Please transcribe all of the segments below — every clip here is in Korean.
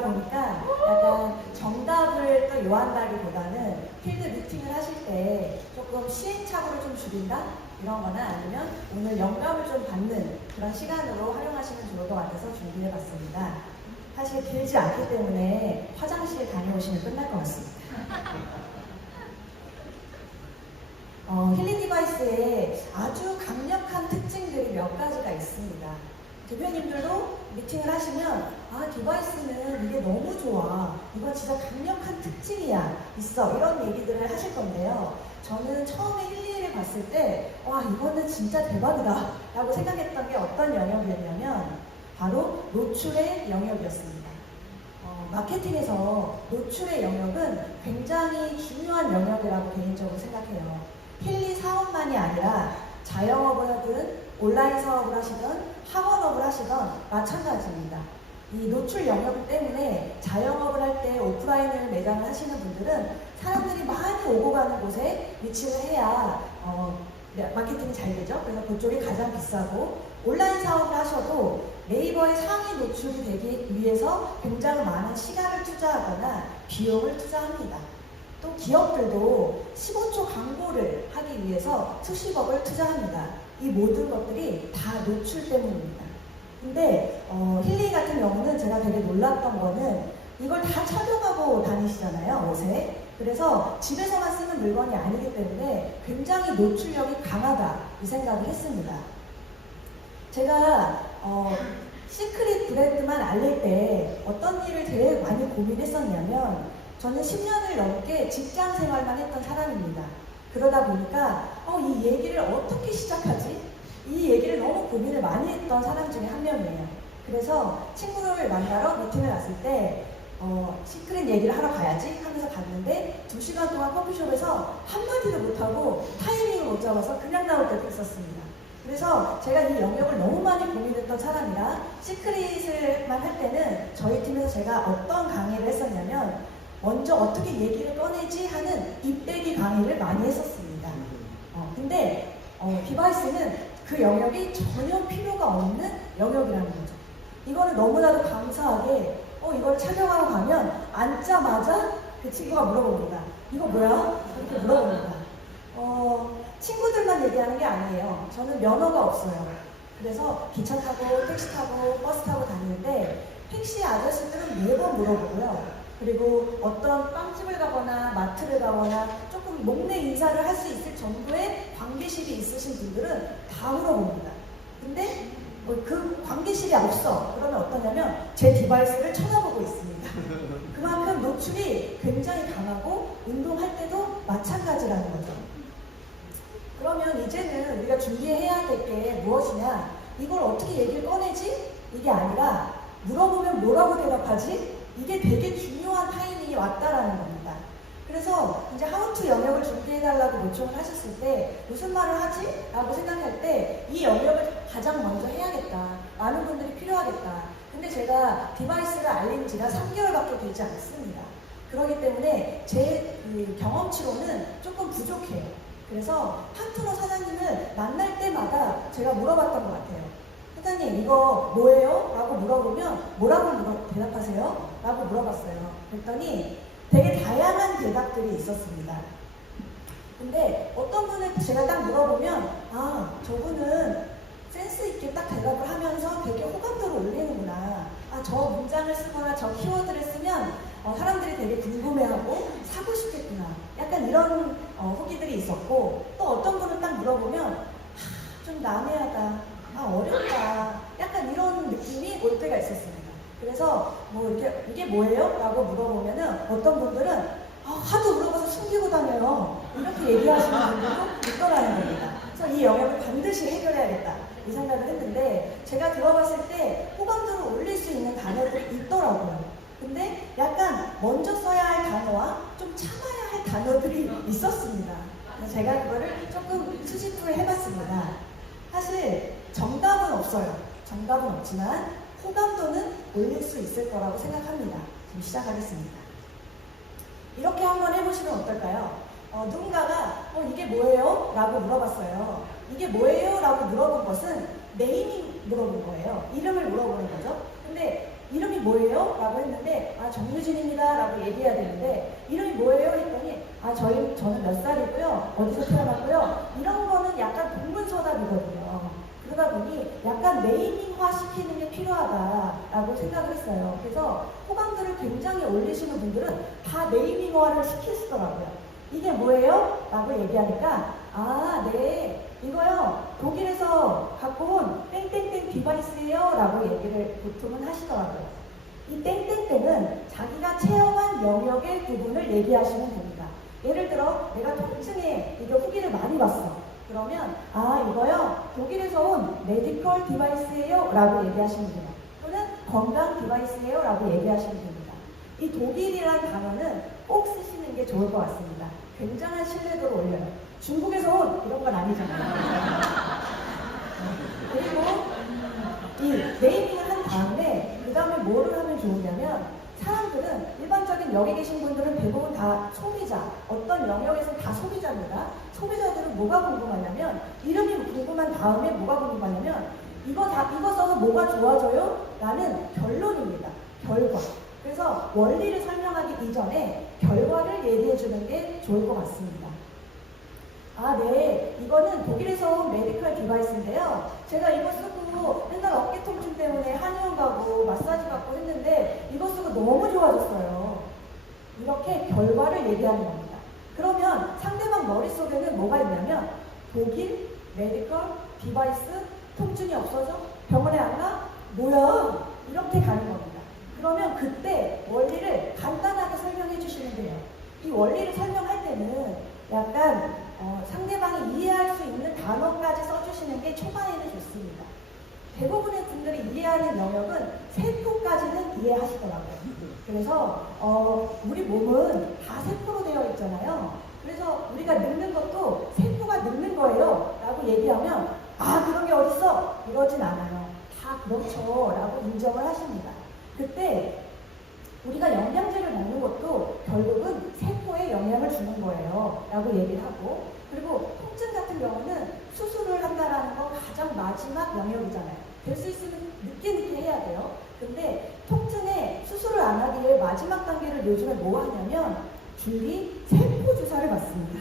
보니까 약간 정답을 또 요한다기보다는 필드 미팅을 하실 때 조금 시행착오를 좀 줄인다? 이런 거나 아니면 오늘 영감을 좀 받는 그런 시간으로 활용하시면 좋을 것 같아서 준비해 봤습니다. 사실 길지 않기 때문에 화장실 다녀오시면 끝날 것 같습니다. 어, 힐링 디바이스에 아주 강력한 특징들이 몇 가지가 있습니다. 대표님들도 미팅을 하시면 아 디바이스는 이게 너무 좋아. 이거 진짜 강력한 특징이야. 있어. 이런 얘기들을 하실 건데요. 저는 처음에 힐링을 봤을 때 와 이거는 진짜 대박이다. 라고 생각했던 게 어떤 영역이었냐면 바로 노출의 영역이었습니다. 어, 마케팅에서 노출의 영역은 굉장히 중요한 영역이라고 개인적으로 생각해요. 힐리 사업만이 아니라 자영업을 하든 온라인 사업을 하시던 학원업을 하시던 마찬가지입니다. 이 노출 영역 때문에 자영업을 할 때 오프라인을 매장을 하시는 분들은 사람들이 많이 오고 가는 곳에 위치를 해야 어, 네, 마케팅이 잘 되죠. 그래서 그쪽이 가장 비싸고 온라인 사업을 하셔도 네이버에 상위 노출이 되기 위해서 굉장히 많은 시간을 투자하거나 비용을 투자합니다. 또 기업들도 15초 광고를 하기 위해서 수십억을 투자합니다. 이 모든 것들이 다 노출 때문입니다. 근데 어, 힐리 같은 경우는 제가 되게 놀랐던 거는 이걸 다 착용하고 다니시잖아요, 옷에. 그래서 집에서만 쓰는 물건이 아니기 때문에 굉장히 노출력이 강하다 이 생각을 했습니다. 제가 어, 시크릿 브랜드만 알릴 때 어떤 일을 제일 많이 고민했었냐면 저는 10년을 넘게 직장 생활만 했던 사람입니다. 그러다 보니까 어, 이 얘기를 어떻게 시작하지? 이 얘기를 너무 고민을 많이 했던 사람 중에 한 명이에요. 그래서 친구를 만나러 미팅을 갔을 때 어, 시크릿 얘기를 하러 가야지 하면서 갔는데 두 시간 동안 커피숍에서 한마디도 못하고 타이밍을 못 잡아서 그냥 나올 때도 있었습니다. 그래서 제가 이 영역을 너무 많이 고민했던 사람이라 시크릿을만 할 때는 저희 팀에서 제가 어떤 강의를 했었냐면 먼저 어떻게 얘기를 꺼내지 하는 입대기 강의를 많이 했었습니다. 어, 근데 어, 디바이스는 그 영역이 전혀 필요가 없는 영역이라는 거죠. 이거는 너무나도 감사하게 어, 이걸 착용하고 가면 앉자마자 그 친구가 물어봅니다. 이거 뭐야? 이렇게 물어봅니다. 어, 친구들만 얘기하는 게 아니에요. 저는 면허가 없어요. 그래서 기차 타고 택시 타고 버스 타고 다니는데 택시 아저씨들은 매번 물어보고요. 그리고 어떤 빵집을 가거나 마트를 가거나 조금 목내 인사를 할 수 있을 정도의 관계실이 있으신 분들은 다 물어봅니다. 근데 뭐그 관계실이 없어. 그러면 어떠냐면 제 디바이스를 쳐다보고 있습니다. 그만큼 노출이 굉장히 강하고 운동할 때도 마찬가지라는 거죠. 그러면 이제는 우리가 준비해야 될 게 무엇이냐? 이걸 어떻게 얘기를 꺼내지? 이게 아니라 물어보면 뭐라고 대답하지? 이게 되게 중요 한 타이밍이 왔다라는 겁니다. 그래서 이제 하우투 영역을 준비해달라고 요청을 하셨을 때 무슨 말을 하지? 라고 생각할 때 이 영역을 가장 먼저 해야겠다. 많은 분들이 필요하겠다. 근데 제가 디바이스를 알린 지가 3개월밖에 되지 않습니다. 그렇기 때문에 제 그 경험치로는 조금 부족해요. 그래서 파트너 사장님을 만날 때마다 제가 물어봤던 것 같아요. 사장님 이거 뭐예요? 라고 물어보면 뭐라고 대답하세요? 라고 물어봤어요. 그랬더니 되게 다양한 대답들이 있었습니다. 근데 어떤 분을 제가 딱 물어보면 아 저분은 센스 있게 딱 대답을 하면서 되게 호감도를 올리는구나. 아 저 문장을 쓰거나 저 키워드를 쓰면 어, 사람들이 되게 궁금해하고 사고 싶겠구나. 약간 이런 어, 후기들이 있었고 또 어떤 분은 딱 물어보면 아, 좀 난해하다. 아 어렵 있었습니다. 그래서 뭐 이게 이게 뭐예요? 라고 물어보면은 어떤 분들은 아, 하도 물어봐서 숨기고 다녀요. 이렇게 얘기하시는 분들도 있더라는 겁니다. 그래서 이 영역을 반드시 해결해야겠다. 이 생각을 했는데 제가 들어봤을 때 호감도를 올릴 수 있는 단어들이 있더라고요. 근데 약간 먼저 써야 할 단어와 좀 참아야 할 단어들이 있었습니다. 제가 그거를 조금 수집을 해봤습니다. 사실 정답은 없어요. 정답은 없지만 호감도는 올릴 수 있을 거라고 생각합니다. 지금 시작하겠습니다. 이렇게 한번 해보시면 어떨까요? 어, 누군가가 어, 이게 뭐예요? 라고 물어봤어요. 이게 뭐예요? 라고 물어본 것은 네이밍 물어본 거예요. 이름을 물어보는 거죠. 근데 이름이 뭐예요? 라고 했는데 아 정유진입니다 라고 얘기해야 되는데 이름이 뭐예요? 했더니 아 저희 저는 몇 살이고요 어디서 태어났고요 이런 거는 약간 동문서답이거든요 그러다 보니 약간 네이밍화 시키는 게 필요하다라고 생각을 했어요. 그래서 호감들을 굉장히 올리시는 분들은 다 네이밍화를 시키시더라고요. 이게 뭐예요? 라고 얘기하니까 아 네 이거요. 독일에서 갖고 온 땡땡땡 디바이스예요. 라고 얘기를 보통은 하시더라고요. 이 땡땡땡은 자기가 체험한 영역의 부분을 얘기하시면 됩니다. 예를 들어 내가 통증에 이게 후기를 많이 봤어 그러면 아 이거요? 독일에서 온 메디컬 디바이스예요? 라고 얘기하시면 돼요 또는 건강 디바이스예요? 라고 얘기하시면 됩니다. 이 독일이라는 단어는 꼭 쓰시는 게 좋을 것 같습니다. 굉장한 신뢰도를 올려요. 중국에서 온 이런 건 아니잖아요. 그리고 이 네이밍을 한 다음에 그 다음에 뭐를 하면 좋으냐면 사람들은 일반적인 여기 계신 분들은 대부분 다 소비자 어떤 영역에서는 다 소비자입니다. 소비자들은 뭐가 궁금하냐면 이름이 궁금한 다음에 뭐가 궁금하냐면 이거 다 이거 써서 뭐가 좋아져요? 라는 결론입니다. 결과. 그래서 원리를 설명하기 이전에 결과를 얘기해 주는 게 좋을 것 같습니다. 아, 네. 이거는 독일에서 온 메디컬 디바이스인데요. 제가 이거 쓰고 맨날 어깨 통증 때문에 한의원 가고 마사지 받고 했는데 이거 쓰고 너무 좋아졌어요. 이렇게 결과를 얘기하는 겁니다. 그러면 상대방 머릿속에는 뭐가 있냐면 독일 메디컬 디바이스 통증이 없어져? 병원에 안 가? 뭐야? 이렇게 가는 겁니다. 그러면 그때 원리를 간단하게 설명해 주시면 돼요. 이 원리를 설명할 때는 약간 어, 상대방이 이해할 수 있는 단어까지 써주시는 게 초반에는 좋습니다. 대부분의 분들이 이해하는 영역은 세포까지는 이해하시더라고요. 그래서 어, 우리 몸은 다 세포로 되어 있잖아요. 그래서 우리가 늙는 것도 세포가 늙는 거예요. 라고 얘기하면 아 그런 게 어딨어? 이러진 않아요. 다 그렇죠. 라고 인정을 하십니다. 그때 우리가 영양제를 먹는 것도 결국은 세포에 영향을 주는 거예요. 라고 얘기를 하고 그리고 통증 같은 경우는 수술을 한다라는 건 가장 마지막 영역이잖아요. 될 수 있으면 늦게 늦게 해야 돼요. 근데 통증에 수술을 안 하기 위해 마지막 단계를 요즘에 뭐 하냐면 줄기 세포 주사를 맞습니다.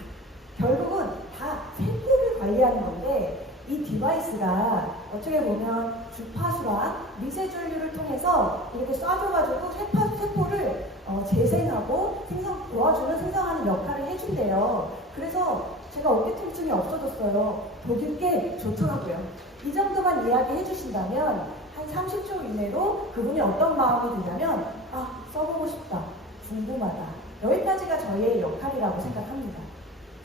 결국은 다 세포를 관리하는 건데 이 디바이스가 어떻게 보면 주파수랑 미세전류를 통해서 이렇게 쏴줘가지고 세포, 세포를 어, 재생하고 생성, 도와주는 생성하는 역할을 해준대요. 그래서 제가 어깨 통증이 없어졌어요. 독일 게 좋더라고요. 이 정도만 이야기 해 주신다면 한 30초 이내로 그분이 어떤 마음이 드냐면 아 써보고 싶다. 궁금하다. 여기까지가 저희의 역할이라고 생각합니다.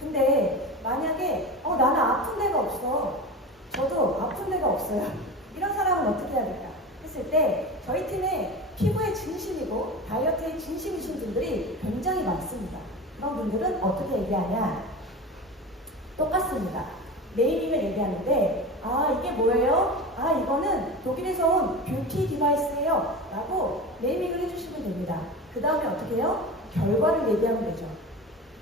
근데 만약에 어 나는 아픈 데가 없어. 저도 아픈 데가 없어요. 이런 사람은 어떻게 해야 될까? 했을 때 저희 팀에 피부에 진심이고 다이어트에 진심이신 분들이 굉장히 많습니다. 그런 분들은 어떻게 얘기하냐? 똑같습니다. 네이밍을 얘기하는데 아 이게 뭐예요? 아 이거는 독일에서 온 뷰티 디바이스예요 라고 네이밍을 해주시면 됩니다. 그 다음에 어떻게 해요? 결과를 얘기하면 되죠.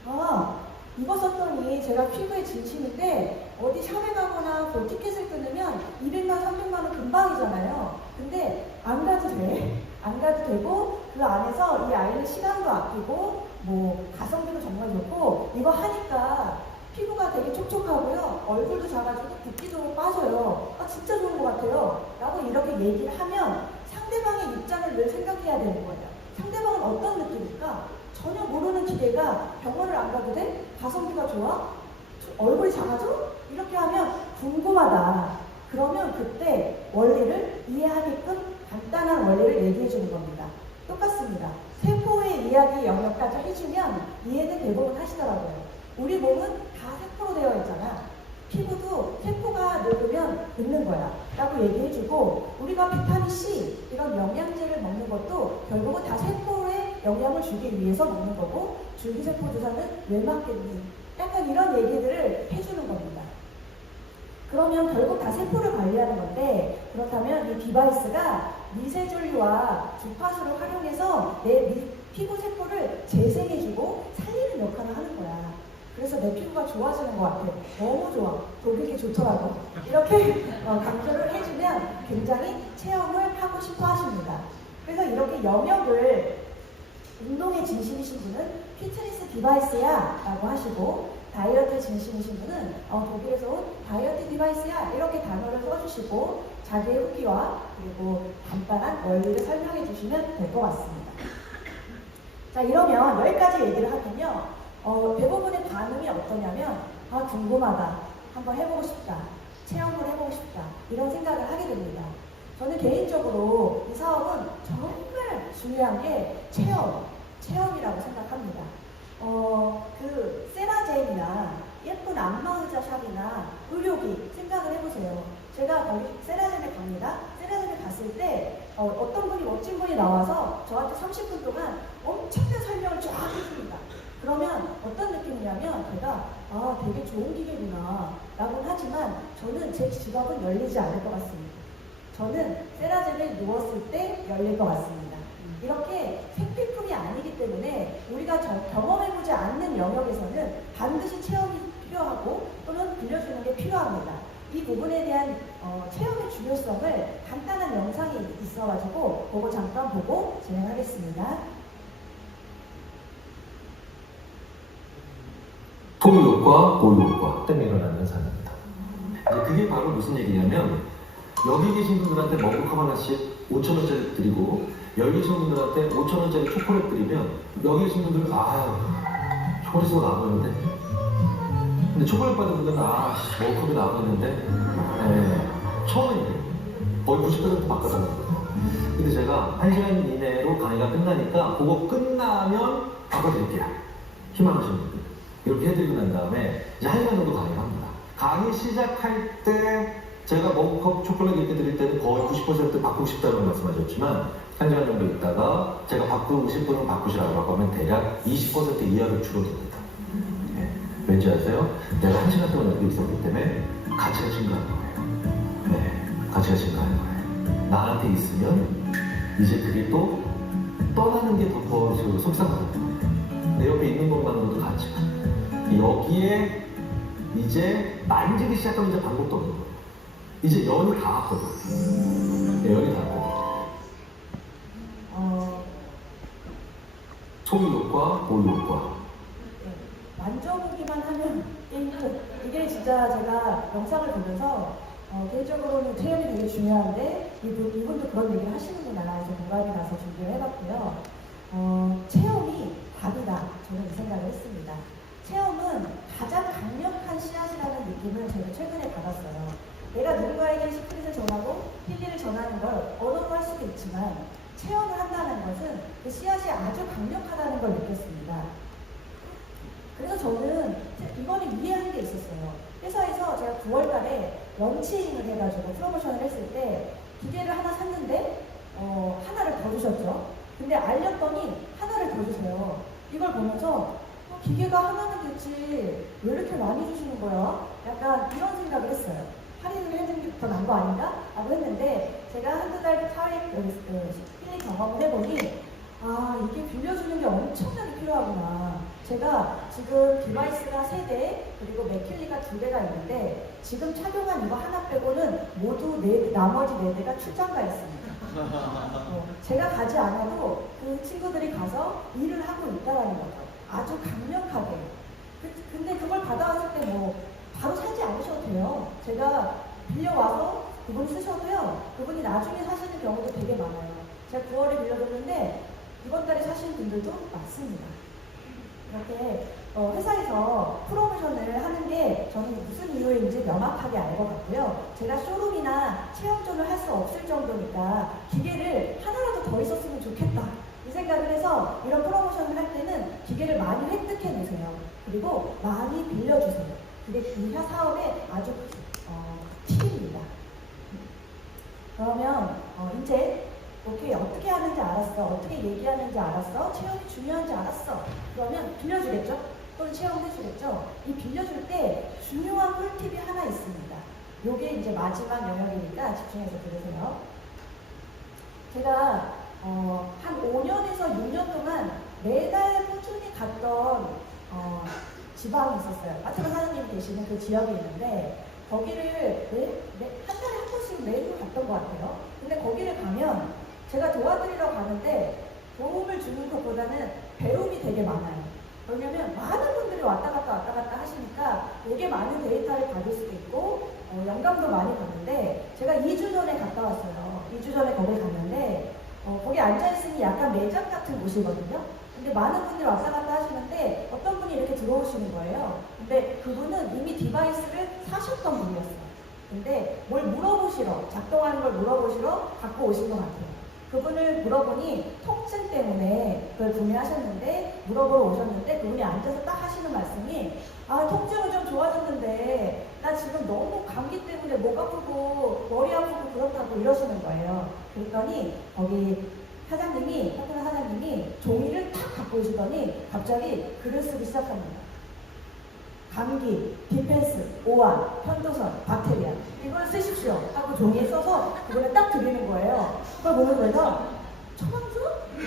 아 썼더니 제가 피부에 진심인데 어디 샵에 가거나 뭐 티켓을 끊으면 200만, 300만 원 금방이잖아요. 근데 안 가도 돼. 안 가도 되고 그 안에서 이 아이는 시간도 아끼고 뭐 가성비도 정말 좋고 이거 하니까 피부가 되게 촉촉하고요. 얼굴도 작아지고 붓기도 빠져요. 아 진짜 좋은 것 같아요. 라고 이렇게 얘기를 하면 상대방의 입장을 늘 생각해야 되는 거예요. 상대방은 어떤 느낌일까? 전혀 모르는 기계가 병원을 안 가도 돼? 가성비가 좋아? 얼굴이 작아져? 이렇게 하면 궁금하다. 그러면 그때 원리를 이해하게끔 간단한 원리를 얘기해 주는 겁니다. 똑같습니다. 세포의 이야기 영역까지 해주면 이해는 대부분 하시더라고요. 우리 몸은 다 세포로 되어 있잖아. 피부도 세포가 늙으면 늙는 거야. 라고 얘기해주고, 우리가 비타민C, 이런 영양제를 먹는 것도 결국은 다 세포에 영향을 주기 위해서 먹는 거고, 줄기세포 주사는 왜 맞겠니? 약간 이런 얘기들을 해주는 겁니다. 그러면 결국 다 세포를 관리하는 건데, 그렇다면 이 디바이스가 미세전류와 주파수를 활용해서 내 미- 피부 세포를 재생해주고 살리는 역할을 하는 거야. 내 피부가 좋아지는 것 같아. 너무 좋아. 독일이 좋더라고. 이렇게 어, 강조를 해주면 굉장히 체험을 하고 싶어 하십니다. 그래서 이렇게 영역을 운동에 진심이신 분은 피트니스 디바이스야 라고 하시고 다이어트 진심이신 분은 어, 독일에서 온 다이어트 디바이스야 이렇게 단어를 써주시고 자기의 후기와 그리고 간단한 원리를 설명해 주시면 될 것 같습니다. 자 이러면 여기까지 얘기를 하면요 어, 대부분의 반응이 어떠냐면 아 궁금하다 한번 해보고 싶다 체험을 해보고 싶다 이런 생각을 하게 됩니다. 저는 개인적으로 이 사업은 정말 중요한 게 체험, 체험이라고 생각합니다. 어, 그 세라젬이나 예쁜 안마 의자 샵이나 의료기 생각을 해보세요. 제가 거기 세라젬에 갑니다. 세라젬에 갔을 때 어, 떤 분이 멋진 분이 나와서 저한테 30분 동안 엄청난 설명을 쫙 해줍니다. 그러면 어떤 느낌이냐면 제가 아 되게 좋은 기계구나 라고 하지만 저는 제 지갑은 열리지 않을 것 같습니다. 저는 세라젬에 누웠을 때 열릴 것 같습니다. 이렇게 생필품이 아니기 때문에 우리가 저- 경험해보지 않는 영역에서는 반드시 체험이 필요하고 또는 빌려주는 게 필요합니다. 이 부분에 대한 어, 체험의 중요성을 간단한 영상이 있어가지고 그거 잠깐 보고 진행하겠습니다. 소유욕과 고유욕과 때문에 일어나는 사람입니다. 이제 그게 바로 무슨 얘기냐면 여기 계신 분들한테 머그컵 하나씩 5천 원짜리 드리고 여기 계신 분들한테 5천 원짜리 초콜릿 드리면 여기 계신 분들은 아유 초콜릿으로 나오는데 근데 초콜릿 받은 분들은 아 씨, 머그컵이 나오는데 네, 이제 거의 90% 바꿔달라는 거예요. 근데 제가 1시간 이내로 강의가 끝나니까 그거 끝나면 바꿔드릴게요. 희망하시는 분들. 이렇게 해드리고 난 다음에 이제 한 시간 정도 강의를 합니다. 강의 시작할 때 제가 머그컵 초콜릿 이렇게 드릴 때는 거의 90% 바꾸고 싶다고 말씀하셨지만 한 시간 정도 있다가 제가 바꾸고 싶은 바꾸시라고 하면 대략 20% 이하로 줄어듭니다. 네. 왠지 아세요? 내가 한 시간 동안 여기 있었기 때문에 가치가 증가하는 거예요. 네. 가치가 증가하는 거예요. 나한테 있으면 이제 그게 또 떠나는 게 더 속상하거든요. 내 옆에 있는 것만으로도 가치가. 여기에 이제 만지기 시작하면 이제 방법도 없는 거예요. 이제 연이 다 왔거든. 네, 연이 다 왔거든. 어, 소유욕과 고유욕과 네, 만져보기만 하면 게임 끝. 이게 진짜 제가 영상을 보면서 어, 개인적으로는 체험이 되게 중요한데 이분, 이분도 그런 얘기를 하시는구나 해서 공감이 가서 준비를 해봤고요. 어, 체험이 답이다. 저는 이 생각을 했습니다. 체험은 가장 강력한 씨앗이라는 느낌을 제가 최근에 받았어요. 내가 누군가에게 시크릿을 전하고 필리를 전하는 걸 언어로 할 수도 있지만 체험을 한다는 것은 그 씨앗이 아주 강력하다는 걸 느꼈습니다. 그래서 저는 이번에 이해하는 게 있었어요. 회사에서 제가 9월 달에 런칭을 해가지고 프로모션을 했을 때 기계를 하나 샀는데 어, 하나를 더 주셨죠. 근데 알렸더니 하나를 더 주세요. 이걸 보면서 어, 기계가 하나는 됐지 왜 이렇게 많이 주시는 거야? 약간 이런 생각을 했어요. 할인을 해주는 게 더 나은 거 아닌가? 라고 했는데 제가 한두 달 차례 필리 경험을 해보니 아 이게 빌려주는 게 엄청나게 필요하구나. 제가 지금 디바이스가 세대 그리고 맥킬리가 두 대가 있는데 지금 착용한 이거 하나 빼고는 모두 네 나머지 네 대가 출장가 있습니다. 어, 제가 가지 않아도 그 친구들이 가서 일을 하고 있다라는 거죠. 아주 강력하게. 그- 근데 그걸 받아왔을 때 뭐 바로 사지 않으셔도 돼요. 제가 빌려와서 그분 쓰셔도요. 그분이 나중에 사시는 경우도 되게 많아요. 제가 9월에 빌려줬는데 이번 달에 사시는 분들도 많습니다. 이렇게 어, 회사에서 프로모션을 하는 게 저는 무슨 이유인지 명확하게 알 것 같고요. 제가 쇼룸이나 체험존을 할 수 없을 정도니까 기계를 하나라도 더 있었으면 좋겠다. 이 생각을 해서 이런 프로모션을 할 때는 기계를 많이 획득해 놓으세요. 그리고 많이 빌려주세요. 그게 이 사업의 아주 어, 팁입니다. 그러면 어, 이제 오케이 어떻게 하는지 알았어. 어떻게 얘기하는지 알았어. 체험이 중요한지 알았어. 그러면 빌려주겠죠? 또는 체험해주겠죠? 이 빌려줄 때 중요한 꿀팁이 하나 있습니다. 요게 이제 마지막 영역이니까 집중해서 들으세요. 제가 어, 한 5년에서 6년 동안 매달 꾸준히 갔던 어, 지방이 있었어요. 마트로 사장님이 계시는 그 지역이 있는데 거기를 매, 매, 한 달에 한 번씩 매일 갔던 것 같아요. 근데 거기를 가면 제가 도와드리러 가는데 도움을 주는 것보다는 배움이 되게 많아요. 왜냐면 많은 분들이 왔다 갔다 왔다 갔다 하시니까 되게 많은 데이터를 받을 수도 있고 어, 영감도 많이 받는데 제가 2주 전에 갔다 왔어요. 2주 전에 거기 갔는데 어, 거기 앉아있으니 약간 매장 같은 곳이거든요. 근데 많은 분들이 왔다 갔다 하시는데 들어오시는 거예요. 근데 그분은 이미 디바이스를 사셨던 분이었어요. 근데 뭘 물어보시러, 작동하는 걸 물어보시러 갖고 오신 것 같아요. 그분을 물어보니 통증 때문에 그걸 구매하셨는데 물어보러 오셨는데 그분이 앉아서 딱 하시는 말씀이 아 통증은 좀 좋아졌는데 나 지금 너무 감기 때문에 목 아프고 머리 아프고 그렇다고 이러시는 거예요. 그랬더니 거기 사장님이 파트너 사장님이 종이를 탁 갖고 오시더니 갑자기 글을 쓰기 시작합니다. 감기, 디펜스, 오한, 편도선, 박테리아 이걸 쓰십시오 하고 종이에 써서 그거를 딱 드리는 거예요. 그걸 보면서 천왕수?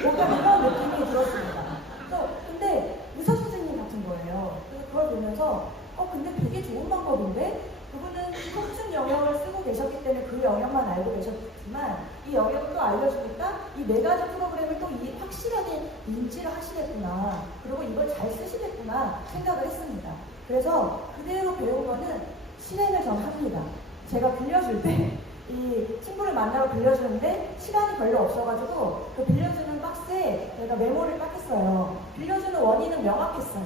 약간 이런 느낌이 들었습니다. 그래서 근데 의사 선생님 같은 거예요. 그걸 보면서 어 근데 되게 좋은 방법인데 그분은 통증 영역을 쓰고 계셨기 때문에 그 영역만 알고 계셨지만 이 영역을 또 알려주니까 이 네 가지 프로그램을 또 이 확실하게 인지를 하시겠구나 그리고 이걸 잘 쓰시겠구나 생각을 했습니다. 그래서 그대로 배운 거는 실행을 전 합니다. 제가 빌려줄 때 이 친구를 만나러 빌려주는데 시간이 별로 없어가지고 그 빌려주는 박스에 제가 메모를 딱 했어요. 빌려주는 원인은 명확했어요.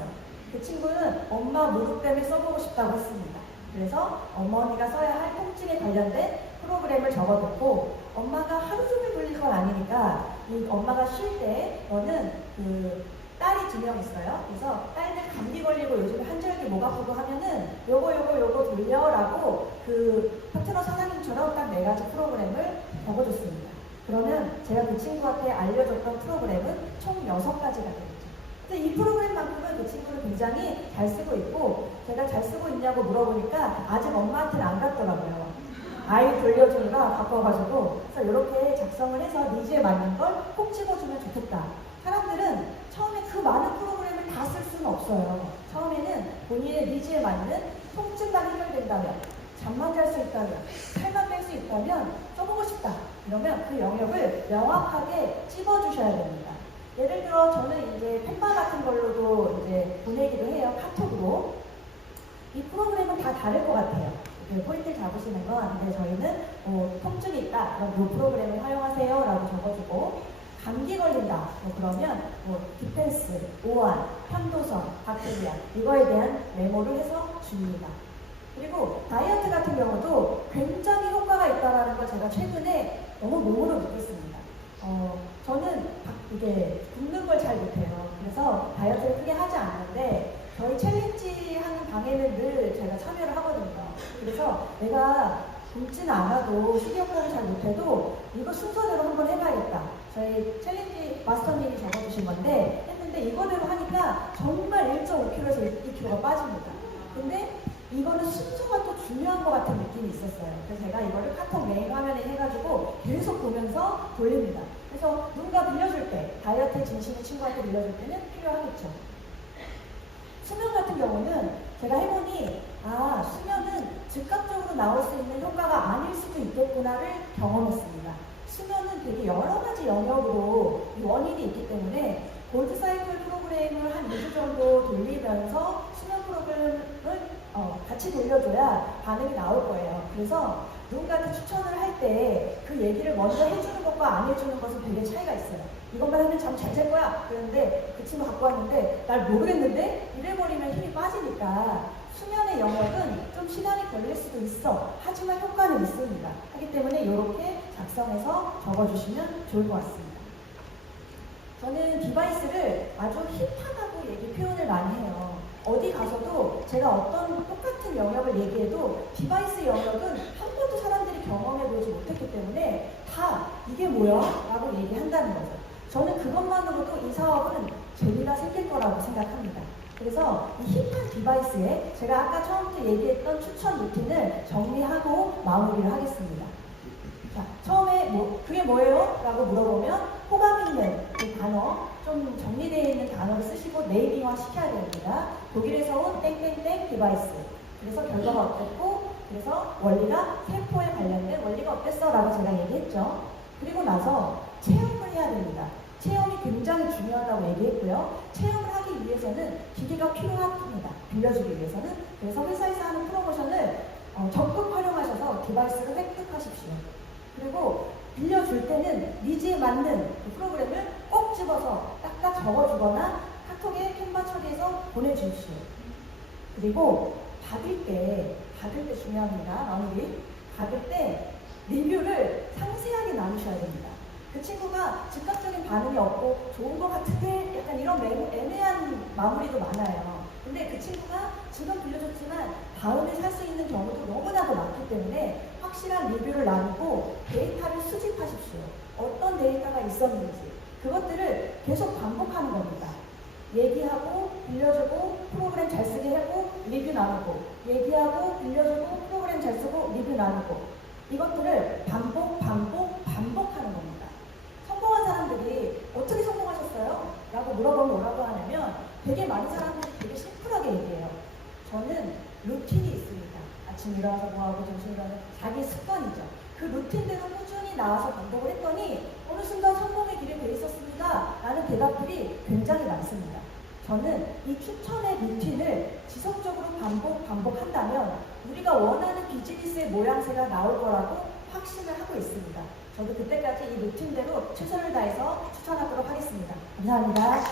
그 친구는 엄마 무릎 때문에 써보고 싶다고 했습니다. 그래서 어머니가 써야 할 통증에 관련된 프로그램을 적어뒀고 엄마가 하루 종일 돌릴 건 아니니까 이 엄마가 쉴 때 너는 그 딸이 두 명 있어요. 그래서 딸들 감기 걸리고 요즘에 한절기 목 아프고 하면은 요거 요거 요거 돌려라고 그 파트너 사장님처럼 딱 네 가지 프로그램을 적어줬습니다. 그러면 제가 그 친구한테 알려줬던 프로그램은 총 여섯 가지가 되겠죠. 근데 이 프로그램만큼은 그 친구는 굉장히 잘 쓰고 있고 제가 잘 쓰고 있냐고 물어보니까 아직 엄마한테는 안 갔더라고요. 아이 바빠가지고 그래서 이렇게 작성을 해서 니즈에 맞는 걸 꼭 찍어주면 좋겠다. 사람들은 처음에 그 많은 프로그램을 다 쓸 수는 없어요. 처음에는 본인의 니즈에 맞는 통증만 해결된다면, 잠만 잘 수 있다면, 살만 뺄 수 있다면 써보고 싶다. 이러면 그 영역을 명확하게 찝어주셔야 됩니다. 예를 들어 저는 이제 펜바 같은 걸로도 이제 보내기도 해요. 카톡으로. 이 프로그램은 다 다를 것 같아요. 그 포인트 잡으시는 건, 근데 저희는 뭐 통증이 있다. 그럼 이 프로그램을 활용하세요. 라고 적어주고, 감기 걸린다. 뭐 그러면 뭐 디펜스, 오한, 편도선, 박테리아 이거에 대한 메모를 해서 줍니다. 그리고 다이어트 같은 경우도 굉장히 효과가 있다는 걸 제가 최근에 너무 몸으로 느꼈습니다. 어, 저는 박- 이게 굶는 걸 잘 못해요. 그래서 다이어트를 크게 하지 않는데 저희 챌린지 방에는 늘 제가 참여를 하거든요. 그래서 내가 굶지는 않아도 식이요법을 잘 못해도 이거 순서대로 한번 해봐야겠다. 저희 챌린지 마스터님이 적어주신 건데 했는데 이거대로 하니까 정말 1.5kg에서 2kg가 빠집니다. 근데 이거는 순서가 또 중요한 것 같은 느낌이 있었어요. 그래서 제가 이거를 카톡 메인 화면에 해가지고 계속 보면서 돌립니다. 그래서 누군가 빌려줄 때, 다이어트에 진심인 친구한테 빌려줄 때는 필요하겠죠. 수면 같은 경우는 제가 해보니 아 수면은 즉각적으로 나올 수 있는 효과가 아닐 수도 있겠구나를 경험했습니다. 수면은 되게 여러 가지 영역으로 이 원인이 있기 때문에 골드 사이클 프로그램을 한 2주 정도 돌리면서 수면 프로그램을 어, 같이 돌려줘야 반응이 나올 거예요. 그래서 누군가한테 추천을 할 때 그 얘기를 먼저 해주는 것과 안 해주는 것은 되게 차이가 있어요. 이것만 하면 잠 잘 잘 거야. 그런데 그 친구 갖고 왔는데 날 모르겠는데 이래버리면 힘이 빠지니까 수면의 영역은 좀 시간이 걸릴 수도 있어. 하지만 효과는 있습니다. 하기 때문에 이렇게 작성해서 적어주시면 좋을 것 같습니다. 저는 디바이스를 아주 힙하다고 얘기 표현을 많이 해요. 어디 가서도 제가 어떤 똑같은 영역을 얘기해도 디바이스 영역은 한 번도 사람들이 경험해 보지 못했기 때문에 다 이게 뭐야? 라고 얘기한다는 거죠. 저는 그것만으로도 이 사업은 재미가 생길 거라고 생각합니다. 그래서 이 힙한 디바이스에 제가 아까 처음부터 얘기했던 추천 루틴을 정리하고 마무리를 하겠습니다. 자, 처음에 뭐, 그게 뭐예요? 라고 물어보면 호감 있는 그 단어, 좀 정리되어 있는 단어를 쓰시고 네이밍화 시켜야 됩니다. 독일에서 온 땡땡 디바이스. 그래서 결과가 어땠고, 그래서 원리가 세포에 관련된 원리가 어땠어? 라고 제가 얘기했죠. 그리고 나서 체험을 해야 됩니다. 체험이 굉장히 중요하다고 얘기했고요. 체험을 하기 위해서는 기계가 필요합니다. 빌려주기 위해서는. 그래서 회사에서 하는 프로모션을 어, 적극 활용하셔서 디바이스를 획득하십시오. 그리고 빌려줄 때는 니즈에 맞는 그 프로그램을 꼭 집어서 딱딱 적어주거나 카톡에 캔바 처리해서 보내주십시오. 그리고 받을 때, 받을 때 중요합니다. 마무리. 받을 때 리뷰를 상세하게 나누셔야 됩니다. 그 친구가 즉각적인 반응이 없고 좋은 것 같은데 약간 이런 매- 애매한 마무리도 많아요. 근데 그 친구가 지금 빌려줬지만 다음에 살 수 있는 경우도 너무나도 많기 때문에 확실한 리뷰를 나누고 데이터를 수집하십시오. 어떤 데이터가 있었는지 그것들을 계속 반복하는 겁니다. 얘기하고 빌려주고 프로그램 잘 쓰게 하고 리뷰 나누고 얘기하고 빌려주고 프로그램 잘 쓰고 리뷰 나누고 이것들을 반복 반복 반복하는 겁니다. 성공한 사람들이 어떻게 성공하셨어요? 라고 물어보면 뭐라고 하냐면 되게 많은 사람들이 되게 심플하게 얘기해요. 저는 루틴이 있습니다. 아침 일어나서 뭐하고 점심 일어나서 자기 습관이죠. 그 루틴대로 꾸준히 나와서 반복을 했더니 어느 순간 성공의 길에 돼 있었습니다. 라는 대답들이 굉장히 많습니다. 저는 이 추천의 루틴을 지속적으로 반복, 반복한다면 우리가 원하는 비즈니스의 모양새가 나올 거라고 확신을 하고 있습니다. 저도 그때까지 이 루틴대로 최선을 다해서 추천하도록 하겠습니다. 감사합니다.